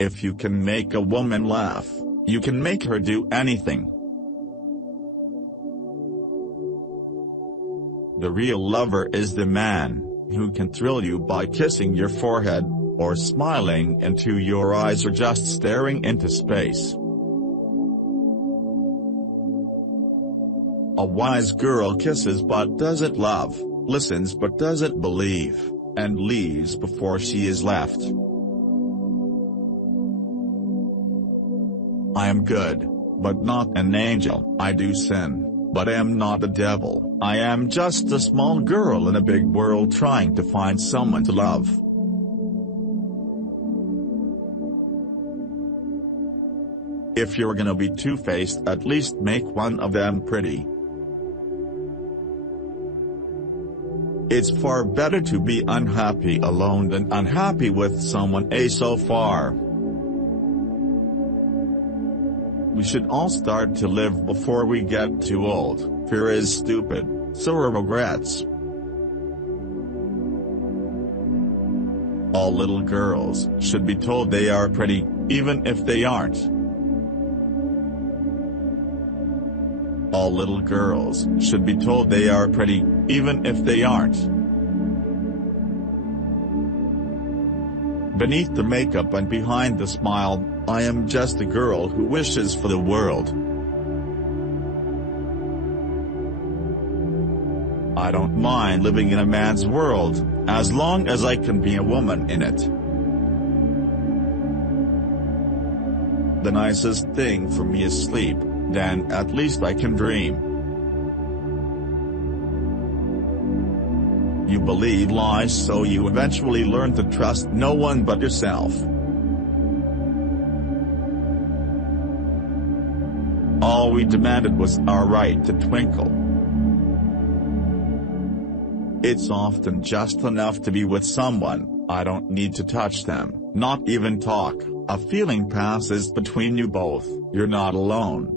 If you can make a woman laugh, you can make her do anything. The real lover is the man who can thrill you by kissing your forehead, or smiling into your eyes, or just staring into space. A wise girl kisses but doesn't love, listens but doesn't believe, and leaves before she is left. I am good, but not an angel. I do sin, but am not a devil. I am just a small girl in a big world trying to find someone to love. If you're gonna be two-faced, at least make one of them pretty. It's far better to be unhappy alone than unhappy with someone. So far. We should all start to live before we get too old. Fear is stupid, so are regrets. All little girls should be told they are pretty, even if they aren't. All little girls should be told they are pretty, even if they aren't. Beneath the makeup and behind the smile, I am just a girl who wishes for the world. I don't mind living in a man's world, as long as I can be a woman in it. The nicest thing for me is sleep, then at least I can dream. You believe lies so you eventually learn to trust no one but yourself. All we demanded was our right to twinkle. It's often just enough to be with someone. I don't need to touch them, not even talk. A feeling passes between you both. You're not alone.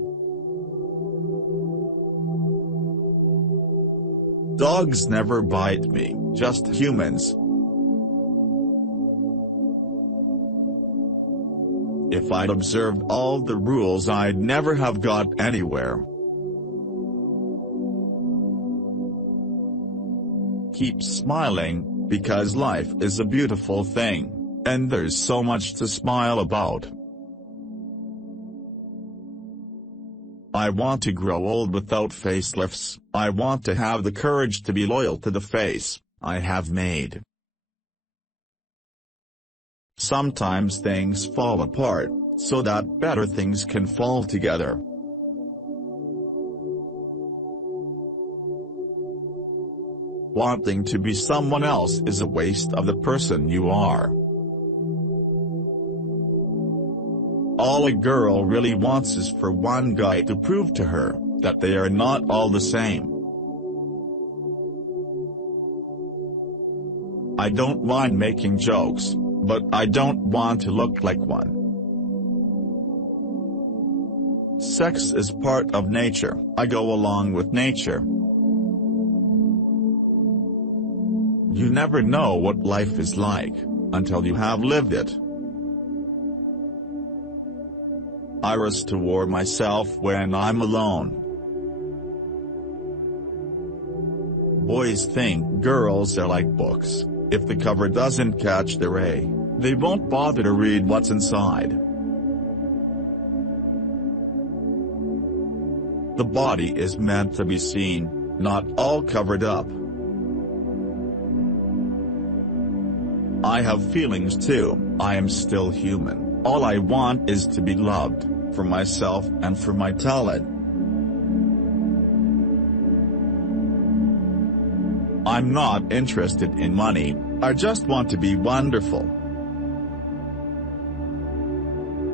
Dogs never bite me, just humans. If I'd observed all the rules, I'd never have got anywhere. Keep smiling, because life is a beautiful thing, and there's so much to smile about. I want to grow old without facelifts. I want to have the courage to be loyal to the face I have made. Sometimes things fall apart, so that better things can fall together. Wanting to be someone else is a waste of the person you are. All a girl really wants is for one guy to prove to her that they are not all the same. I don't mind making jokes, but I don't want to look like one. Sex is part of nature. I go along with nature. You never know what life is like until you have lived it. I restore myself when I'm alone. Boys think girls are like books. If the cover doesn't catch their eye, they won't bother to read what's inside. The body is meant to be seen, not all covered up. I have feelings too. I am still human. All I want is to be loved, for myself and for my talent. I'm not interested in money, I just want to be wonderful.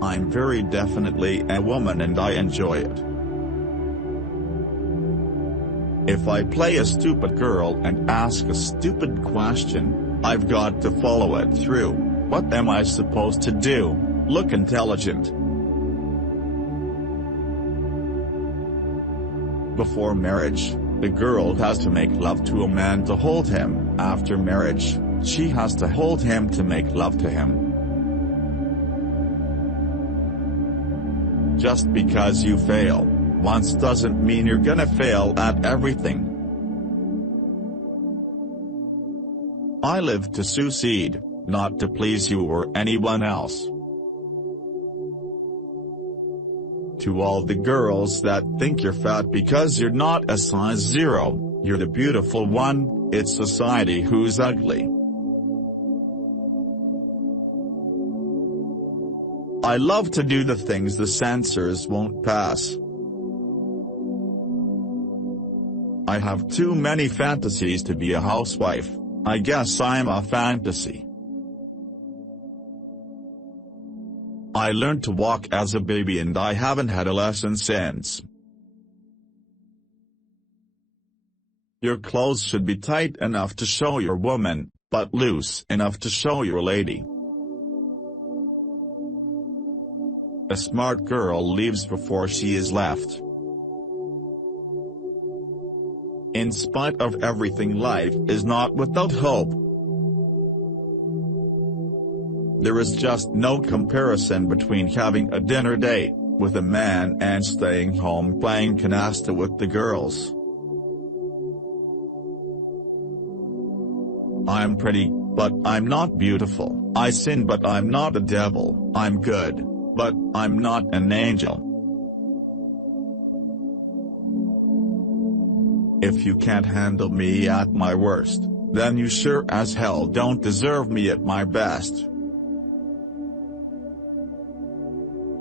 I'm very definitely a woman and I enjoy it. If I play a stupid girl and ask a stupid question, I've got to follow it through. What am I supposed to do? Look intelligent. Before marriage, the girl has to make love to a man to hold him. After marriage, she has to hold him to make love to him. Just because you fail once doesn't mean you're gonna fail at everything. I live to succeed, not to please you or anyone else. To all the girls that think you're fat because you're not a size 0, you're the beautiful one, it's society who's ugly. I love to do the things the censors won't pass. I have too many fantasies to be a housewife. I guess I'm a fantasy. I learned to walk as a baby and I haven't had a lesson since. Your clothes should be tight enough to show you're woman, but loose enough to show you're lady. A smart girl leaves before she is left. In spite of everything, life is not without hope. There is just no comparison between having a dinner date with a man and staying home playing canasta with the girls. I'm pretty, but I'm not beautiful. I sin, but I'm not a devil. I'm good, but I'm not an angel. If you can't handle me at my worst, then you sure as hell don't deserve me at my best.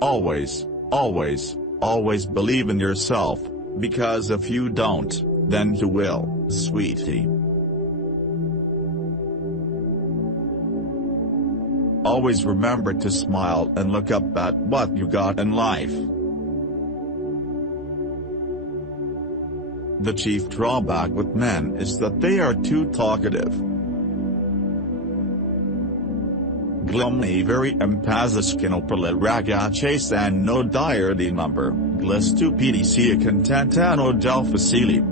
Always, always, always believe in yourself, because if you don't, then who will, sweetie? Always remember to smile and look up at what you got in life. The chief drawback with men is that they are too talkative. Glumly very empaziskinopala ragache san no dire di number, glistupidi sia contentano del facili.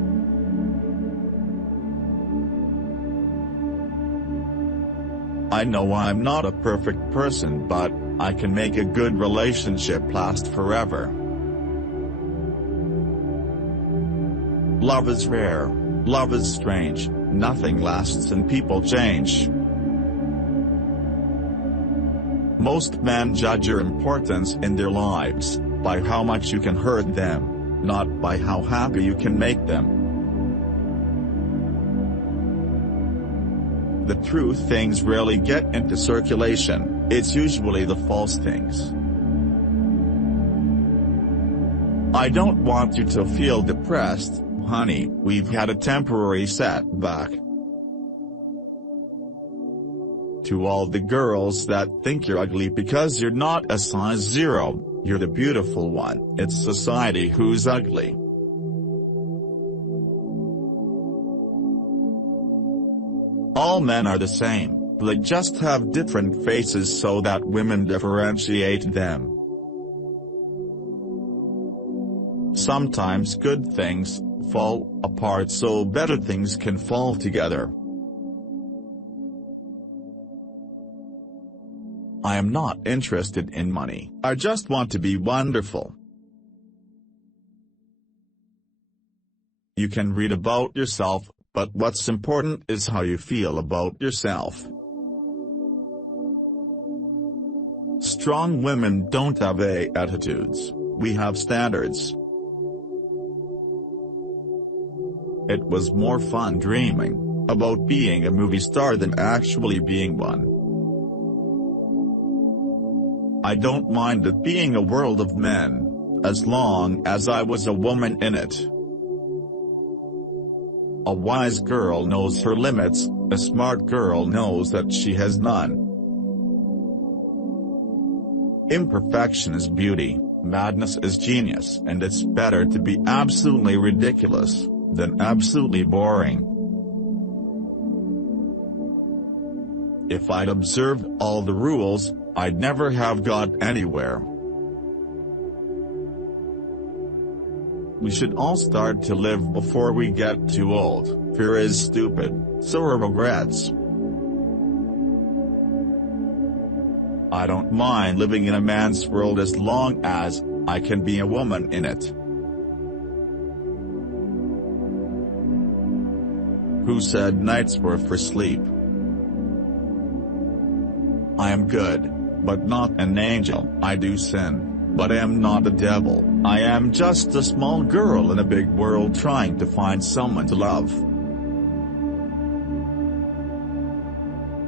I know I'm not a perfect person, but I can make a good relationship last forever. Love is rare, love is strange, nothing lasts and people change. Most men judge your importance in their lives by how much you can hurt them, not by how happy you can make them. The true things rarely get into circulation, it's usually the false things. I don't want you to feel depressed, honey, we've had a temporary setback. To all the girls that think you're ugly because you're not a size 0, you're the beautiful one, it's society who's ugly. All men are the same, they just have different faces so that women differentiate them. Sometimes good things fall apart so better things can fall together. I am not interested in money, I just want to be wonderful. You can read about yourself, but what's important is how you feel about yourself. Strong women don't have attitudes, we have standards. It was more fun dreaming about being a movie star than actually being one. I don't mind it being a world of men, as long as I was a woman in it. A wise girl knows her limits, a smart girl knows that she has none. Imperfection is beauty, madness is genius, and it's better to be absolutely ridiculous than absolutely boring. If I'd observed all the rules, I'd never have got anywhere. We should all start to live before we get too old. Fear is stupid, so are regrets. I don't mind living in a man's world as long as I can be a woman in it. Who said nights were for sleep? I am good, but not an angel. I do sin, but I am not a devil. I am just a small girl in a big world trying to find someone to love.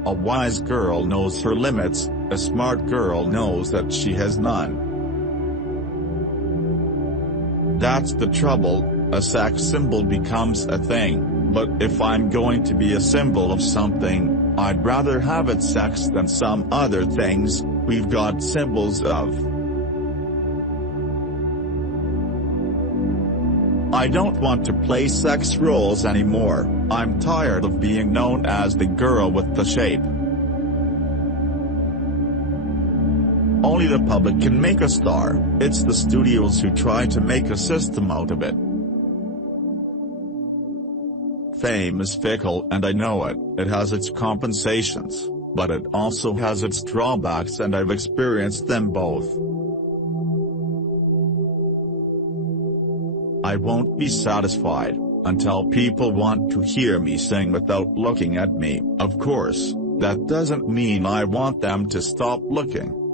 A wise girl knows her limits, a smart girl knows that she has none. That's the trouble, a sex symbol becomes a thing. But if I'm going to be a symbol of something, I'd rather have it sex than some other things we've got symbols of. I don't want to play sex roles anymore. I'm tired of being known as the girl with the shape. Only the public can make a star. It's the studios who try to make a system out of it. Fame is fickle and I know it. It has its compensations, but it also has its drawbacks, and I've experienced them both. I won't be satisfied until people want to hear me sing without looking at me. Of course, that doesn't mean I want them to stop looking.